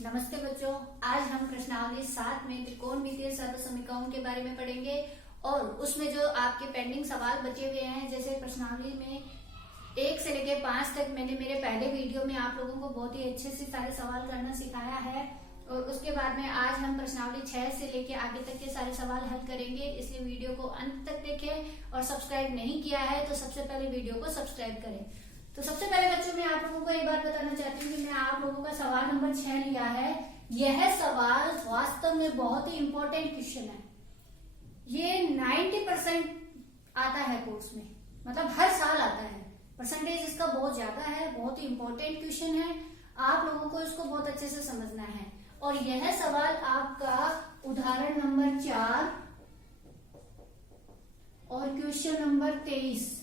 नमस्ते बच्चों, आज हम प्रश्नावली 7 में त्रिकोणमितीय सर्वसमीकरणों के बारे में पढ़ेंगे और उसमें जो आपके पेंडिंग सवाल बचे हुए हैं, जैसे प्रश्नावली में 1 से लेकर 5 तक मैंने मेरे पहले वीडियो में आप लोगों को बहुत ही अच्छे से सारे सवाल करना सिखाया है और उसके बाद में आज हम प्रश्नावली 6 से लेकर आगे तक के सारे सवाल हल करेंगे। इसलिए वीडियो को अंत तक देखें और सब्सक्राइब नहीं किया है तो सबसे पहले वीडियो को सब्सक्राइब करें। तो सबसे पहले बच्चों मैं आप लोगों को एक बात बताना चाहती हूँ कि मैं आप लोगों का सवाल नंबर 6 लिया है। यह सवाल वास्तव में बहुत ही इंपॉर्टेंट क्वेश्चन है। ये 90% आता है कोर्स में, मतलब हर साल आता है। परसेंटेज इसका बहुत ज्यादा है, बहुत ही इंपॉर्टेंट क्वेश्चन है। आप लोगों को इसको बहुत अच्छे से समझना है। और यह सवाल आपका उदाहरण नंबर 4 और क्वेश्चन नंबर 23,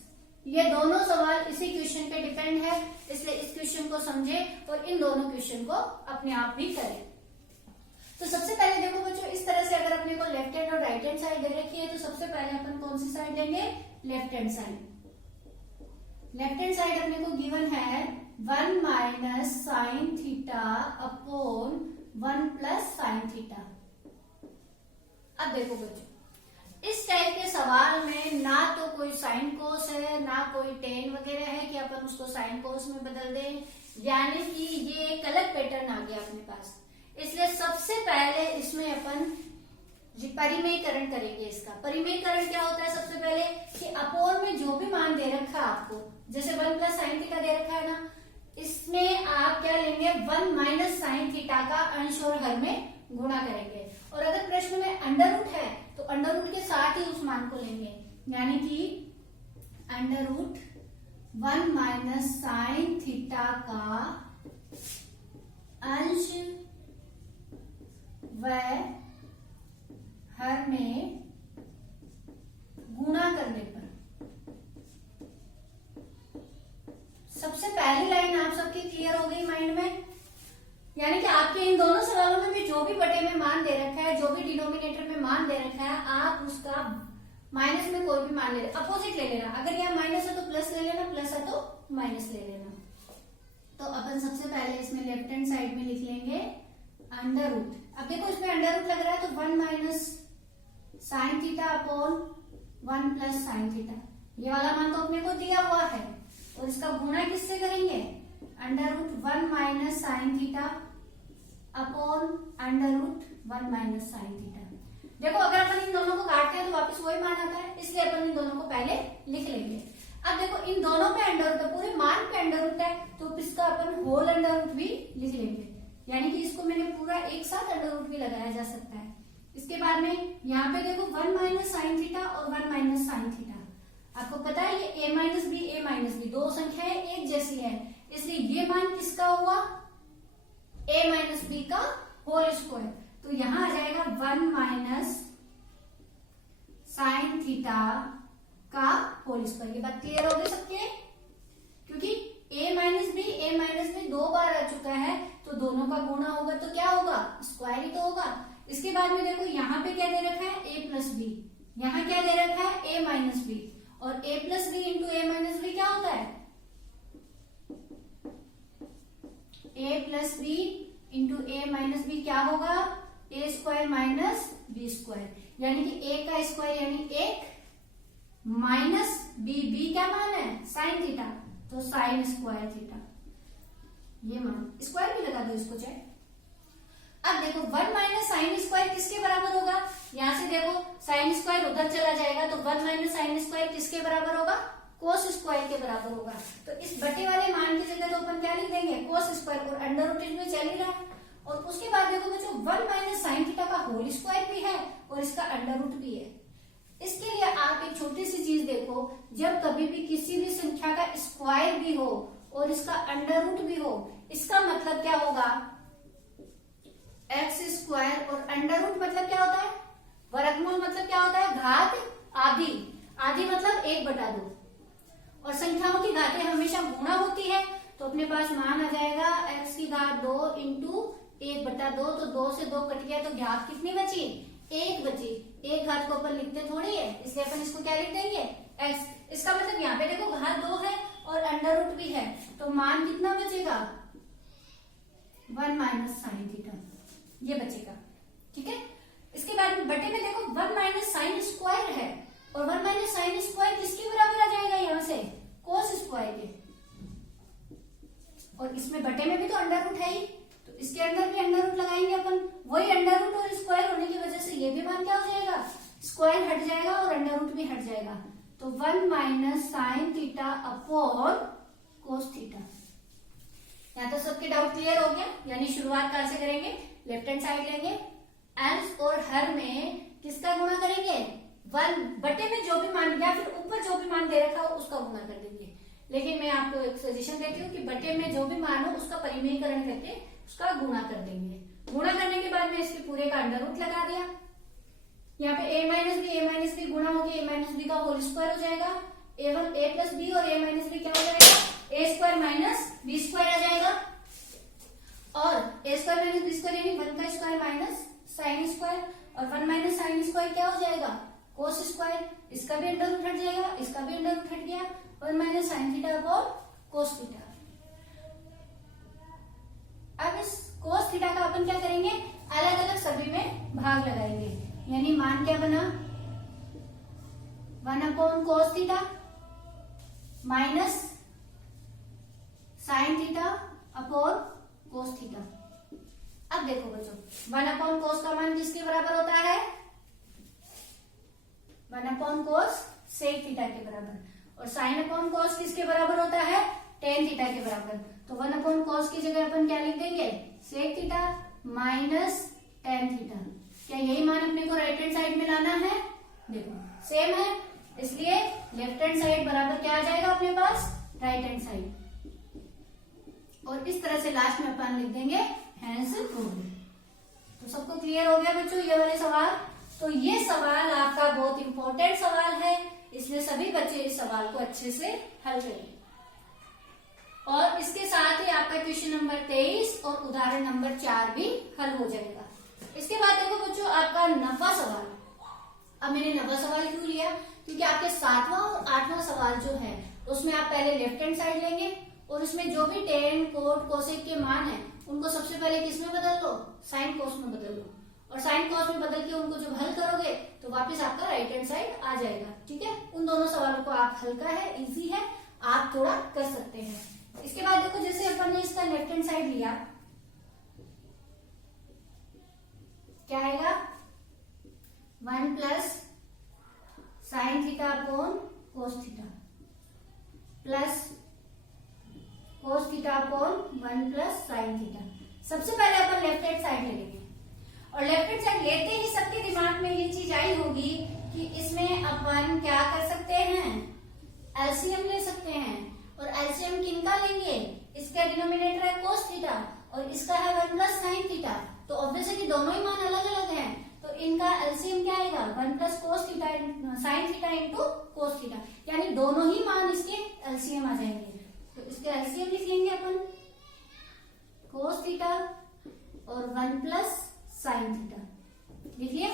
ये दोनों सवाल इसी क्वेश्चन पे डिपेंड है। इसलिए इस क्वेश्चन को समझे और इन दोनों क्वेश्चन को अपने आप भी करें। तो सबसे पहले देखो बच्चों, इस तरह से अगर अपने को लेफ्ट हैंड और राइट हैंड साइड दे रखी है तो सबसे पहले अपन कौन सी साइड लेंगे? Left hand side. Left hand side अपने को गिवन है 1 minus sine theta upon 1 plus sine theta. अब देखो बच्चों, इस टाइप के सवाल में ना तो कोई साइन कोस है ना कोई टेन वगैरह है कि अपन उसको साइन कोस में बदल दें, यानी कि ये एक अलग पैटर्न आ गया अपने पास। इसलिए सबसे पहले इसमें अपन परिमेयकरण करेंगे। इसका परिमेयकरण क्या होता है? सबसे पहले कि अपोन में जो भी मान दे रखा है आपको, जैसे 1 प्लस साइन थीटा दे रखा है ना, इसमें आप क्या लेंगे? 1 माइनस साइन थीटा का अंश और हर में गुणा करेंगे। और अगर प्रश्न में अंडर रूट है तो अंडर रूट के साथ ही उस मान को लेंगे, यानी कि under root 1 minus sine theta का अंश व हर में गुणा करने पर। सबसे पहली लाइन आप सबकी क्लियर हो गई माइंड में? यानी कि आपके इन दोनों सवालों में भी जो भी बटे में मान दे रखा है, जो भी डिनोमिनेटर में मान दे रखा है, आप उसका माइनस में कोई भी मान ले लेना, अपोजिट ले लेना। अगर यहाँ माइनस है तो प्लस ले लेना, प्लस है तो माइनस ले लेना। तो अपन सबसे पहले इसमें लेफ्ट हैंड साइड में लिख लेंगे अंडर रूट। अब देखो इसमें अंडर रूट लग रहा है तो 1 minus sine theta upon 1 plus sine theta, ये वाला मान तो अपने को दिया हुआ है। और इसका गुणा किससे करेंगे? Under root 1 minus sine theta upon under root 1 minus sine theta. देखो अगर अपन इन दोनों को काटते हैं तो वापस वही मान आता है, इसलिए अपन इन दोनों को पहले लिख लेंगे। अब देखो इन दोनों पे अंडर रूट है, पूरे मान पे अंडर रूट है, तो इसका अपन होल अंडर रूट भी लिख लेंगे, यानी कि इसको मैंने पूरा एक साथ अंडर रूट भी लगाया जा सकता है। इसके बाद में यहाँ पे देखो 1 माइनस साइन थीटा और 1 माइनस साइन थीटा। आपको पता है ये a माइनस बी दो संख्याएं एक जैसी है, इसलिए ये मान किसका हुआ? a माइनस बी का होल स्क्वायर। तो यहां आ जाएगा 1 माइनस साइन थीटा का होल स्क्वायर। ये बात क्लियर हो गई सबके? क्योंकि a माइनस बी 2 बार आ चुका है तो दोनों का गुणा होगा तो क्या होगा? स्क्वायर ही तो होगा। इसके बाद में देखो यहाँ पे क्या दे रखा है? a plus b. यहाँ क्या दे रखा है? a minus b. और a plus b into a minus B क्या होता है? a plus b into a minus B क्या होगा? a square minus B square, यानी कि a का स्क्वायर यानी 1 माइनस बी क्या मान है? साइन थीटा, तो साइन स्क्वायर थीटा। ये मान स्क्वायर भी लगा दो इसको चाहे। अब देखो 1 माइनस साइन स्क्वायर किसके बराबर होगा? यहां से देखो साइन स्क्वायर उधर चला जाएगा तो 1 माइनस साइन स्क्वायर किसके बराबर होगा? कोस स्क्वायर के बराबर होगा। तो इस बटे वाले मान की जगह तो अपन क्या लिख देंगे? कोस स्क्वायर। और अंडर रूट में चल ही रहा है। और उसके बाद देखो बच्चों 1 माइनस साइन थीटा का होल स्क्वायर भी है और इसका अंडर रूट भी है। इसके लिए आप एक छोटी सी चीज देखो, जब कभी भी किसी भी संख्या का स्क्वायर भी हो और इसका अंडर रूट भी हो, इसका मतलब क्या होगा? X square. और अंडर रूट मतलब क्या होता है? वर्गमूल मतलब क्या होता है? घात आधी। आधी मतलब 1/2। और संख्याओं की घातें हमेशा गुणा होती है, तो अपने पास मान आ जाएगा x की घात 2 इंटू 1/2। तो 2 से 2 कट गया तो घात कितनी बची? 1 बची। एक घात को अपन लिखते थोड़ी है, इसलिए अपन इसको क्या लिख देंगे? x। इसका मतलब यहाँ पे देखो घात 2 है और अंडर रूट भी है, तो मान कितना बचेगा? 1 माइनस साइन थीटा, ये बचेगा। ठीक है, इसके बाद बटे में देखो 1 माइनस साइन स्क्वायर है, और 1 माइनस साइन स्क्वायर किसके बराबर आ जाएगा यहाँ से, कोस स्क्वायर के। और इसमें बटे में भी तो अंडर रूट है ही, तो इसके अंदर भी अंडर रूट लगाएंगे अपन, वही अंडर रूट और स्क्वायर होने की वजह से ये भी मान क्या हो जाएगा, स्क्वायर हट जाएगा और अंडर रूट भी हट जाएगा। तो 1 minus sine theta upon cos theta. यहाँ तो सबके डाउट क्लियर हो गया। यानी शुरुआत कहां से करेंगे, लेफ्ट हैंड साइड लेंगे, एल्स और हर में किसका गुणा करेंगे, 1 बटे में जो भी मान या फिर ऊपर जो भी मान दे रखा हो उसका गुणा कर देंगे। लेकिन मैं आपको एक सजेशन देती हूँ कि बटे में जो भी मान हो उसका परिमेयकरण करके उसका गुणा कर देंगे। गुणा करने के बाद में इसके पूरे का अंडर रूट लगा दिया। यहाँ पे a माइनस बी गुणा होगी, a माइनस बी का होल स्क्वायर हो जाएगा, a प्लस बी और a माइनस बी क्या हो जाएगा, a square minus B square आ जाएगा। और a square minus B square यानी 1 का स्क्वायर माइनस साइन स्क्वायर, और 1 माइनस साइन स्क्वायर क्या हो जाएगा, कोस स्क्वायर। इसका भी अंडर रूट हट जाएगा, इसका भी अंडर रूट हट गया, 1 minus sine theta upon cos theta. अब इस कोस थीटा का अपन क्या करेंगे, अलग अलग सभी में भाग लगाएंगे। यानी मान क्या बना, 1 upon cos theta minus sine theta upon cos theta. अब देखो बच्चों, 1 अपॉन कोस का मान किसके बराबर होता है, 1 अपॉन कोस सेक थीटा के बराबर, और साइन अपॉन कोस किसके बराबर होता है, टेन थीटा के बराबर। तो 1 अपॉन कोस की जगह अपन क्या लिख देंगे, sec theta minus tan theta. क्या यही मान अपने को राइट हैंड साइड में लाना है, देखो सेम है, इसलिए लेफ्ट हैंड साइड बराबर क्या आ जाएगा अपने पास, राइट हैंड साइड। और इस तरह से लास्ट में अपन लिख देंगे हैंस प्रूव्ड। तो सबको क्लियर हो गया बच्चों ये वाले सवाल। तो ये सवाल आपका बहुत इंपॉर्टेंट सवाल है, इसलिए सभी बच्चे इस सवाल को अच्छे से हल करें। और इसके साथ ही आपका क्वेश्चन नंबर 23 और उदाहरण नंबर 4 भी हल हो जाएगा। इसके बाद देखो बच्चों आपका 9वां सवाल। अब मैंने 9वां सवाल क्यों लिया, क्योंकि आपके 7वां और 8वां सवाल जो है उसमें आप पहले लेफ्ट हैंड साइड लेंगे, और उसमें जो भी टेन कोट कोसेक के मान है उनको सबसे पहले किसमें बदल लो, साइन कोस में बदल लो, और साइन कोस में बदल के उनको जब हल करोगे तो वापस आपका राइट हैंड साइड आ जाएगा। ठीक है, उन दोनों सवालों को आप हल्का है, इजी है, आप थोड़ा कर सकते हैं। इसके बाद देखो जैसे अपन ने इसका लेफ्ट हैंड साइड लिया, क्या आएगा, 1 plus sine theta upon cos theta plus cos theta upon 1 plus sine theta. सबसे पहले अपन लेफ्ट हैंड साइड ले लेंगे, और लेफ्ट हैंड साइड लेते ही सबके दिमाग में ये चीज आई होगी कि इसमें अपन क्या कर सकते हैं, एलसीएम ले सकते हैं। और एलसीएम किनका लेंगे, इसका डिनोमिनेटर है कोस थीटा और इसका है 1 प्लस साइन थीटा। तो ऑब्वियसली दोनों ही मान अलग अलग हैं, तो इनका एलसीएम क्या आएगा, 1 plus cos theta sine theta into cos theta, यानी दोनों ही मान इसके एलसीएम आ जाएंगे। तो इसके एलसीएम लिख लेंगे अपन, कोस थीटा और 1 प्लस साइन थीटा लिख लिया।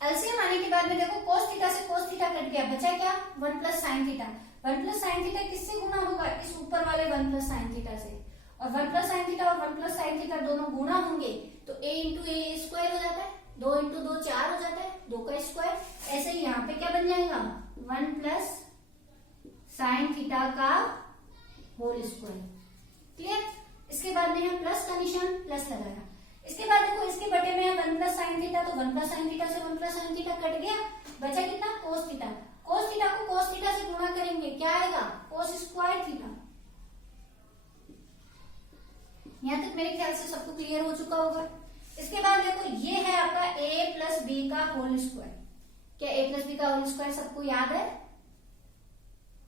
एलसीएम आने के बाद में देखो कोस थीटा से कोस थीटा कट गया, बचा क्या, 1 plus sine theta. 1 plus sine theta किससे गुना होगा, इस ऊपर वाले 1 प्लस साइन थीटा से, और 1 प्लस साइन थीटा और 1 प्लस साइन थीटा दोनों गुना होंगे तो a इंटू ए स्क्वायर हो जाता है, 2 इंटू 2 4 हो जाता है, 2 का स्क्वायर। ऐसे ही यहाँ पे क्या बन जाएगा, 1 प्लस साइन थीटा का होल स्क्वायर। क्लियर। इसके बाद में प्लस का निशान, प्लस लगाया। इसके बाद देखो इसके बटे में 1 प्लस साइन थीटा, तो 1 प्लस साइन थीटा से 1 प्लस साइन थीटा कट गया, बचा कितना, कोस थीटा। कोस थीटा को कोस थीटा से गुणा करेंगे, क्या आएगा, कोस स्क्वायर थीटा। यहां तक मेरे ख्याल से सबको क्लियर हो चुका होगा। इसके बाद देखो ये है आपका a प्लस बी का होल स्क्वायर। क्या a प्लस बी का होल स्क्वायर सबको याद है,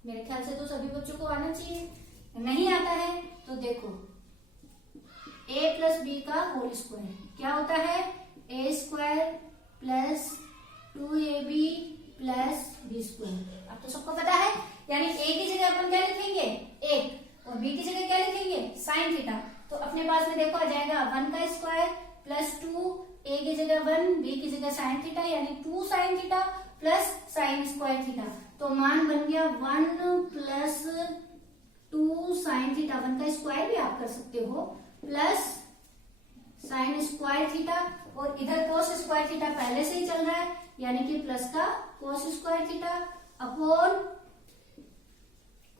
मेरे ख्याल से तो सभी बच्चों को आना चाहिए। नहीं आता है तो देखो a प्लस बी का होल स्क्वायर क्या होता है, a square plus 2ab plus b square. अब तो सबको पता है, यानी a की जगह अपन क्या लिखेंगे, 1, और b की जगह क्या लिखेंगे, साइन थीटा। तो अपने पास में देखो आ जाएगा 1 का स्क्वायर प्लस 2, a की जगह 1, b की जगह साइन थीटा, यानी 2 sine theta plus sine square theta. तो मान बन गया 1 प्लस 2 साइन थीटा। 1 का स्क्वायर भी आप कर सकते हो, प्लस साइन स्क्वायर थीटा, और इधर कोस स्क्वायर थीटा पहले से ही चल रहा है, यानी कि प्लस का कोस square theta upon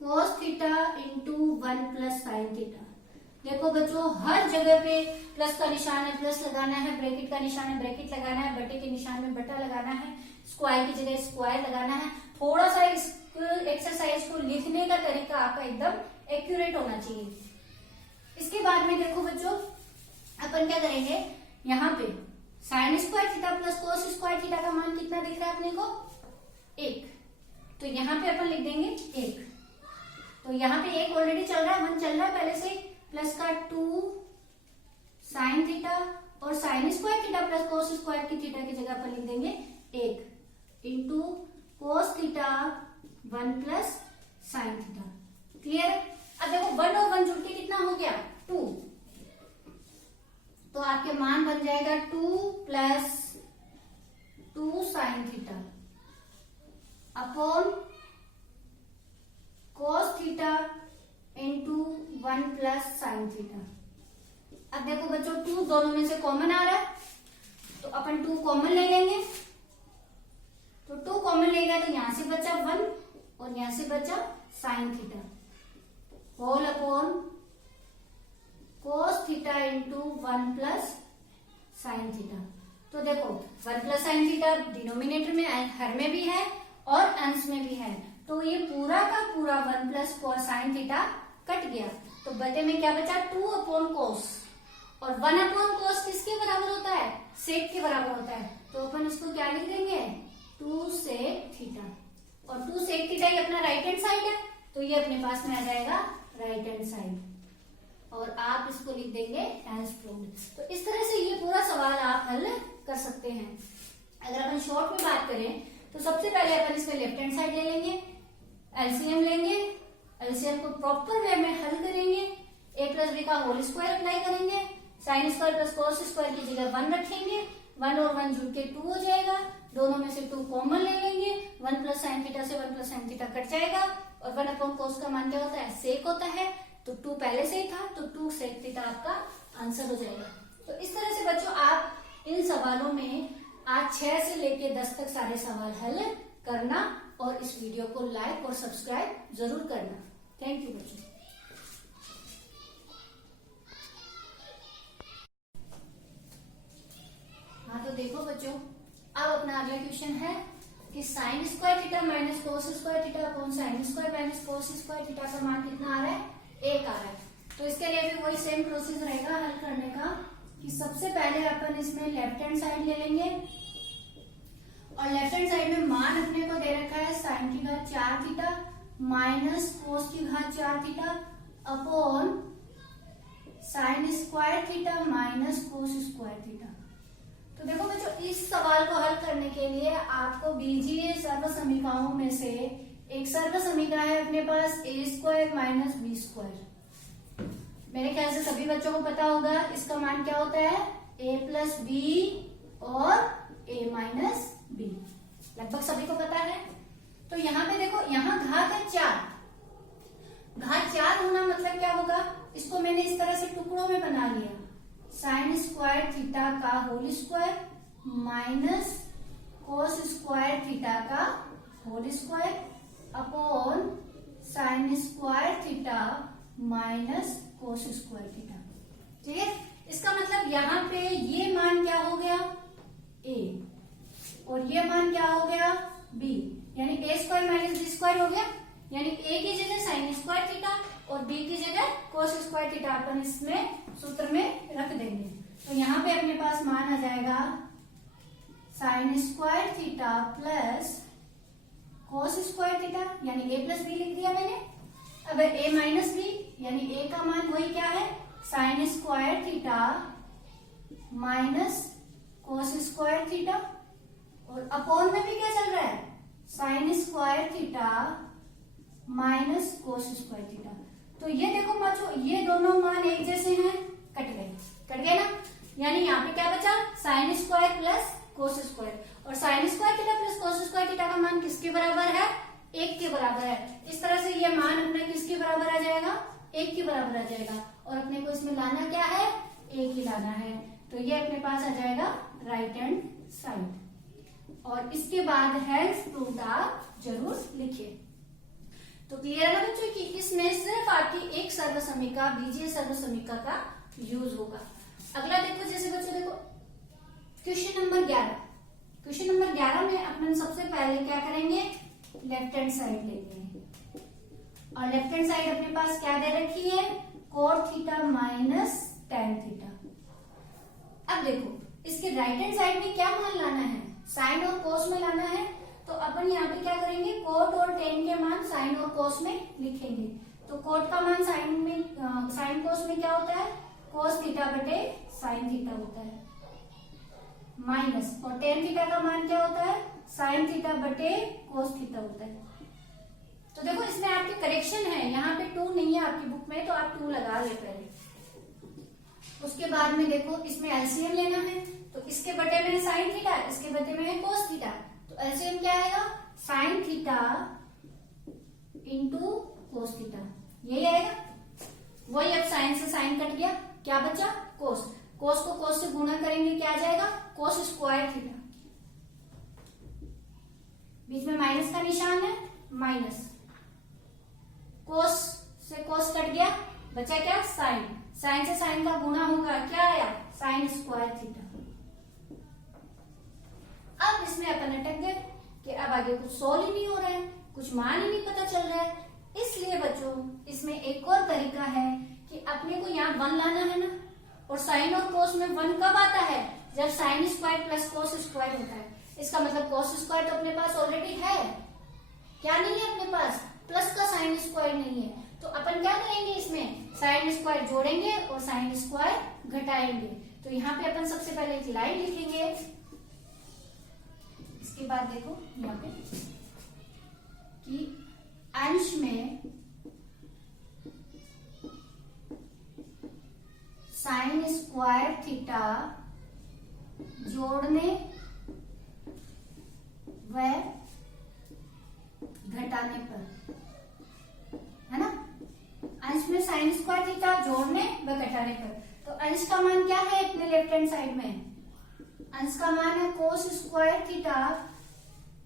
cos theta into 1 plus sine theta. देखो बच्चों, हर जगह पे प्लस का निशान है प्लस लगाना है, ब्रैकेट का निशान है ब्रैकेट लगाना है, बटे के निशान में बटा लगाना है, स्क्वायर की जगह स्क्वायर लगाना है। थोड़ा सा इस एक्सरसाइज को लिखने का तरीका आपका एकदम एक्यूरेट होना चाहिए। इसके बाद में देखो बच्चों, अपन क्या करेंगे, यहाँ पे sign square theta plus cos square theta का मान कितना दिख रहा है अपने को, 1। तो यहाँ पे अपन लिख देंगे 1। तो यहाँ पे 1 ऑलरेडी चल रहा है, 1 चल रहा है पहले से, प्लस का 2 साइन थीटा, और sine square theta plus cos square की थीटा की जगह अपन लिख देंगे 1 into cos theta 1 plus sine theta. Clear? अब देखो 1 और 1 जुड़ के कितना हो गया, 2। तो आपके मान बन जाएगा 2 plus 2 sign theta upon cos theta into 1 plus sine theta. अब देखो बच्चों, 2 दोनों में से कॉमन आ रहा है, तो अपन 2 कॉमन ले लेंगे। तो 2 कॉमन ले गया, तो यहां से बचा 1 और यहां से बचा sine theta whole upon cos theta into 1 plus sine theta. तो देखो 1 प्लस साइन थीटा डिनोमिनेटर में हर में भी है और अंश में भी है, तो ये पूरा का पूरा 1 प्लस साइन थीटा कट गया। तो बटे में क्या बचा, 2 अपॉन कोस, और 1 अपॉन कोस किसके बराबर होता है, सेक के बराबर होता है। तो अपन इसको क्या लिख देंगे, 2 सेक थीटा, और 2 सेक थीटा ही अपना राइट हैंड साइड है, तो ये अपने पास में आ जाएगा राइट हैंड साइड, और आप इसको लिख देंगे एज प्रूव्ड। तो इस तरह से ये पूरा सवाल आप हल कर सकते हैं। अगर अपन शॉर्ट में बात करें तो सबसे पहले अपन इसमें लेफ्ट हैंड साइड ले लेंगे, एलसीएम लेंगे, एलसीएम को प्रॉपर वे में हल करेंगे, a प्लस बी का होल स्क्वायर अप्लाई करेंगे, sign square plus cos square की जगह 1 रखेंगे, 1 और 1 जुड़ के 2 हो जाएगा, दोनों में से 2 कॉमन ले लेंगे, 1 प्लस साइन थीटा से 1 प्लस साइन थीटा कट जाएगा, और 1 अपॉन कोस का मान क्या होता है, सेक होता है, तो 2 पहले से ही था, तो 2 सेक थीटा आपका आंसर हो जाएगा। तो इस तरह से बच्चों आप इन सवालों में आज 6 से लेके 10 तक सारे सवाल हल करना, और इस वीडियो को लाइक और सब्सक्राइब जरूर करना। थैंक यू बच्चों। हाँ, तो देखो बच्चों, अब अपना अगला क्वेश्चन है कि sign square theta minus cos square theta upon sine square minus cos square theta का मान कितना आ रहा है, 1 आ रहा है। तो इसके लिए भी वही सेम प्रोसेस रहेगा हल करने का, कि सबसे पहले अपन इसमें लेफ्ट हैंड साइड ले लेंगे, और लेफ्ट हैंड साइड में मान अपने को दे रखा है साइन की घात 4 थीटा माइनस कोस की घात 4 theta upon sine square theta minus cos square theta. तो देखो बच्चों, इस सवाल को हल करने के लिए आपको बीजीय सर्व समीकरणों में से एक सर्व समीकरण है अपने पास, ए स्क्वायर माइनस बी स्क्वायर। मेरे ख्याल से सभी बच्चों को पता होगा इसका मान क्या होता है, a प्लस बी और a माइनस बी, लगभग सभी को पता है। तो यहाँ पे देखो, यहाँ घात है 4, घात 4 होना मतलब क्या होगा, इसको मैंने इस तरह से टुकड़ों में बना लिया, साइन स्क्वायर थीटा का whole square minus cos square theta का whole square upon sine square theta minus cos square theta. ठीक है, इसका मतलब यहाँ पे ये मान क्या हो गया, a, और ये मान क्या हो गया, b, यानी a square minus B square हो गया, यानी a की जगह साइन स्क्वायर थीटा और b की जगह कोस स्क्वायर थीटा अपन इसमें सूत्र में रख देंगे। तो यहाँ पे अपने पास मान आ जाएगा sign square theta plus cos square theta, यानी a प्लस बी लिख दिया मैंने। अब a माइनस बी, यानी a का मान वही क्या है, sign square theta minus cos square theta, और अपॉन में भी क्या चल रहा है, sign square theta minus cos square theta. तो ये देखो बच्चों, ये दोनों मान एक जैसे हैं, कट गए ना, यानी यहाँ पे क्या बचा, sine square plus cos square, और sine square theta plus cos square theta का मान किसके बराबर है, 1 के बराबर है। इस तरह से ये मान अपना किसके बराबर आ जाएगा, 1 के बराबर आ जाएगा। और अपने को इसमें लाना क्या है, एक ही लाना है। तो ये अपने पास आ जाएगा राइट हैंड साइड। और इसके बाद हैज प्रूव्ड आप जरूर लिखिए। तो क्लियर है ना बच्चों कि इसमें सिर्फ आपकी एक सर्वसमिका, बीजीय सर्वसमिका का यूज होगा। अगला देखो, जैसे बच्चों देखो क्वेश्चन नंबर 11। क्वेश्चन नंबर 11 में अपन सबसे पहले क्या करेंगे, लेफ्ट हैंड साइड लेंगे। और लेफ्ट हैंड साइड अपने पास क्या दे रखी है, cot theta minus tan theta. अब देखो इसके राइट हैंड साइड में क्या मान लाना है, साइन और कोस में लाना है। तो अपन यहाँ पे क्या करेंगे, कोट और टेन के मान साइन और कोस में लिखेंगे। तो कोट का मान साइन कोस में क्या होता है, कोस थीटा बटे साइन थीटा होता है, माइनस और टेन थीटा का मान क्या होता है, साइन थीटा बटे कोस थीटा होता है। तो देखो इसमें आपके करेक्शन है, यहाँ पे 2 नहीं है आपकी बुक में, तो आप 2 लगा ले पहले। उसके बाद में देखो इसमें एलसीएम लेना है। तो इसके बटे में साइन थीटा, इसके बटे में है कोस थीटा। तो एलसीएम क्या आएगा, sine theta into cos theta, यही आएगा। वही अब साइन से साइन कट गया, क्या बचा, कोस। कोस को कोस से गुणा करेंगे, क्या आ जाएगा, कोस स्क्वायर थीटा। बीच में माइनस का निशान है, माइनस। कोस से कोस कट गया, बचा क्या, साइन। साइन से साइन का गुणा होगा, क्या आया, साइन स्क्वायर थीटा। अब इसमें अपन अटक गए कि अब आगे कुछ सोल्व ही नहीं हो रहा है, कुछ मान ही नहीं पता चल रहा है। इसलिए बच्चों इसमें एक और तरीका है कि अपने को यहाँ 1 लाना है ना, और साइन और कोस में 1 कब आता है, जब sign square plus cos square होता है। इसका मतलब कोस स्क्वायर तो अपने पास ऑलरेडी है, क्या नहीं है अपने पास, प्लस का साइन स्क्वायर नहीं है। तो अपन क्या करेंगे, इसमें साइन स्क्वायर जोड़ेंगे और साइन स्क्वायर घटाएंगे। तो यहाँ पे अपन सबसे पहले एक लाइन लिखेंगे। इसके बाद देखो यहाँ पे कि अंश में साइन स्क्वायर थीटा जोड़ने व घटाने पर, है ना, अंश में साइन स्क्वायर थीटा जोड़ने व घटाने पर। तो अंश का मान क्या है अपने लेफ्ट हैंड साइड में, अंश का मान है कोस स्क्वायर थीटा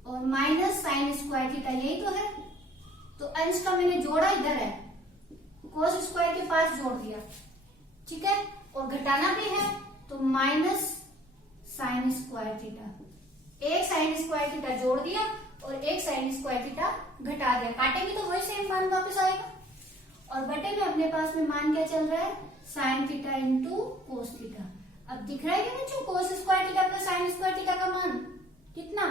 और माइनस साइन स्क्वायर थीटा, यही तो है। तो अंश का मैंने जोड़ा इधर है, कोस स्क्वायर के पास जोड़ दिया, ठीक है। और घटाना भी है तो माइनस साइन स्क्वायर थीटा, एक साइन स्क्वायर थीटा जोड़ दिया और एक साइन स्क्वायर थीटा घटा दिया। काटेंगे तो वही सेम मान वापस आएगा। और बटे में अपने पास में मान क्या चल रहा है, sine theta into cos theta. अब दिख रहा है कि बच्चों कोस square theta plus sine square theta का मान कितना,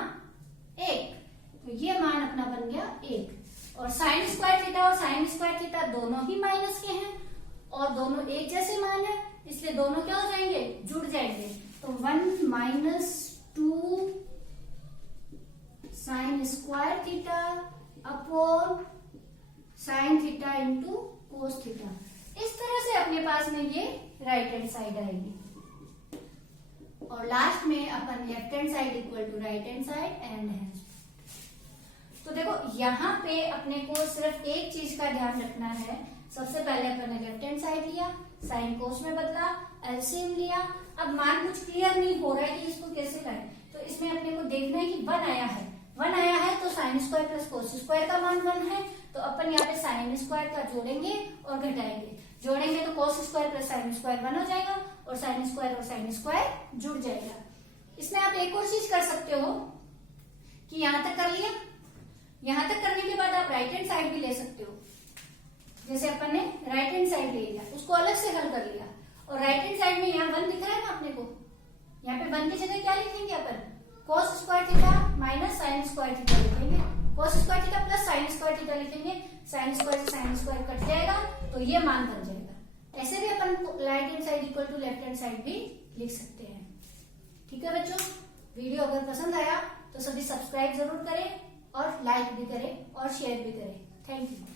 1। तो ये मान अपना बन गया 1। और साइन स्क्वायर थीटा और साइन स्क्वायर थीटा दोनों ही माइनस के हैं और दोनों एक जैसे मान है, इसलिए दोनों क्या हो जाएंगे, जुड़ जाएंगे। तो 1 minus 2 sign square theta upon sine theta into cos theta. इस तरह से अपने पास में ये राइट हैंड साइड आएगी। और लास्ट में अपन left hand side equal to right hand side and hand. तो देखो यहाँ पे अपने को सिर्फ एक चीज का ध्यान रखना है। सबसे पहले अपन ने लेफ्ट हैंड साइड लिया, साइन कोस में बदला, एलसीएम लिया। अब मान कुछ क्लियर नहीं हो रहा है कि इसको कैसे लाए, तो इसमें अपने को देखना है कि 1 आया है। 1 आया है तो sign square plus cos square का मान 1 है, तो अपन यहाँ पे साइन स्क्वायर का जोड़ेंगे और घटाएंगे। जोड़ेंगे तो cos square plus sine square 1 हो जाएगा और साइन स्क्वायर जुड़ जाएगा। इसमें आप एक और चीज कर सकते हो कि यहाँ तक कर लिया, यहाँ तक करने के बाद आप राइट हैंड साइड भी ले सकते हो। जैसे अपन ने राइट हैंड साइड ले लिया, उसको अलग से हल कर लिया और राइट हैंड साइड में यहाँ 1 दिख रहा है ना अपने को, यहाँ पे 1 की जगह क्या लिखेंगे अपन, cos square theta minus sine square theta लिखेंगे, cos square theta plus sine square theta लिखेंगे। साइन स्क्वायर से साइन स्क्वायर कट जाएगा तो ये मान बन जाएगा। ऐसे भी अपन right hand side equal to left hand side भी लिख सकते हैं। ठीक है बच्चों, वीडियो अगर पसंद आया तो सभी सब्सक्राइब जरूर करें और लाइक भी करें और शेयर भी करें। Thank you.